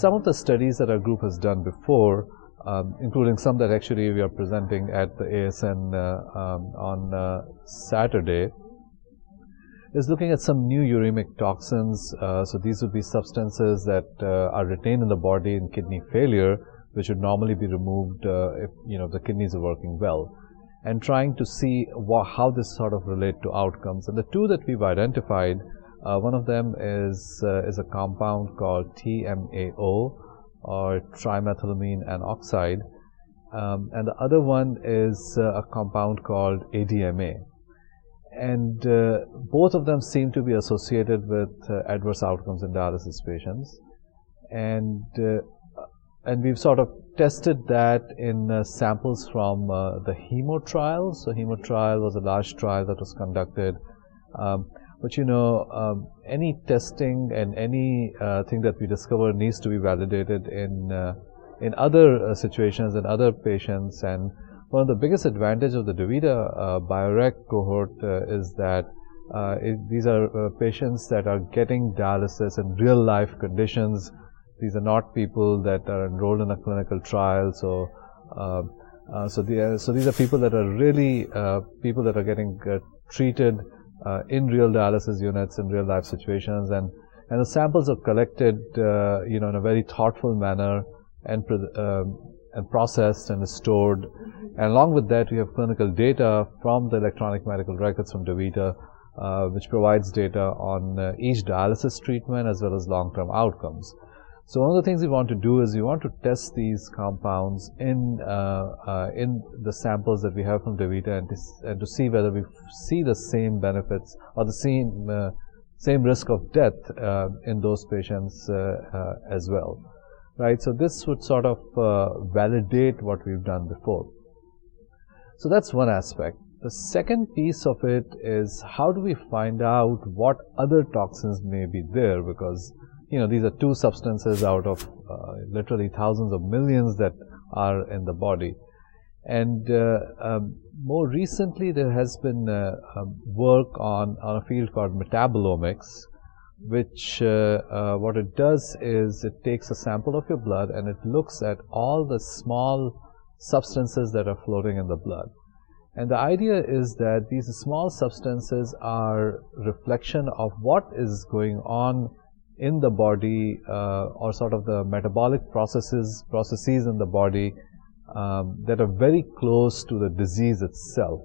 some of the studies that our group has done before, including some that actually we are presenting at the ASN on Saturday, is looking at some new uremic toxins. So these would be substances that are retained in the body in kidney failure, which would normally be removed if the kidneys are working well, and trying to see how this sort of relate to outcomes. And the two that we've identified, one of them is a compound called TMAO, or trimethylamine N-oxide, and the other one is a compound called ADMA. And both of them seem to be associated with adverse outcomes in dialysis patients. And we've sort of tested that in samples from the HEMO trial. So HEMO trial was a large trial that was conducted. But any testing and any thing that we discover needs to be validated in other situations and other patients. And one of the biggest advantages of the DaVita BioReG cohort is that these are patients that are getting dialysis in real life conditions. These are not people that are enrolled in a clinical trial. So these are people that are really people that are getting treated in real dialysis units in real life situations, and the samples are collected in a very thoughtful manner and processed and stored. And along with that, we have clinical data from the electronic medical records from DaVita, which provides data on each dialysis treatment as well as long-term outcomes. So one of the things we want to do is we want to test these compounds in the samples that we have from DaVita, and to see whether we see the same benefits or the same risk of death in those patients as well, right? So this would sort of validate what we've done before. So that's one aspect. The second piece of it is, how do we find out what other toxins may be there? Because these are two substances out of literally thousands of millions that are in the body. And more recently, there has been work on a field called metabolomics, which what it does is it takes a sample of your blood and it looks at all the small substances that are floating in the blood. And the idea is that these small substances are reflection of what is going on in the body, or sort of the metabolic processes in the body that are very close to the disease itself.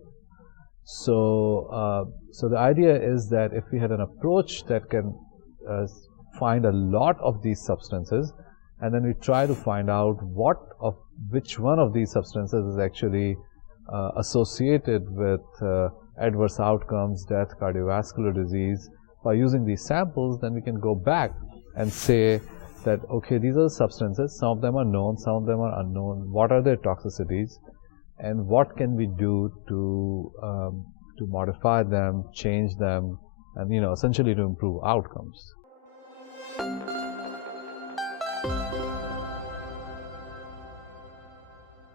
So the idea is that if we had an approach that can find a lot of these substances, and then we try to find out which one of these substances is actually associated with adverse outcomes, death, cardiovascular disease, by using these samples, then we can go back and say that, okay, these are the substances, some of them are known, some of them are unknown, what are their toxicities, and what can we do to modify them, change them, and essentially to improve outcomes.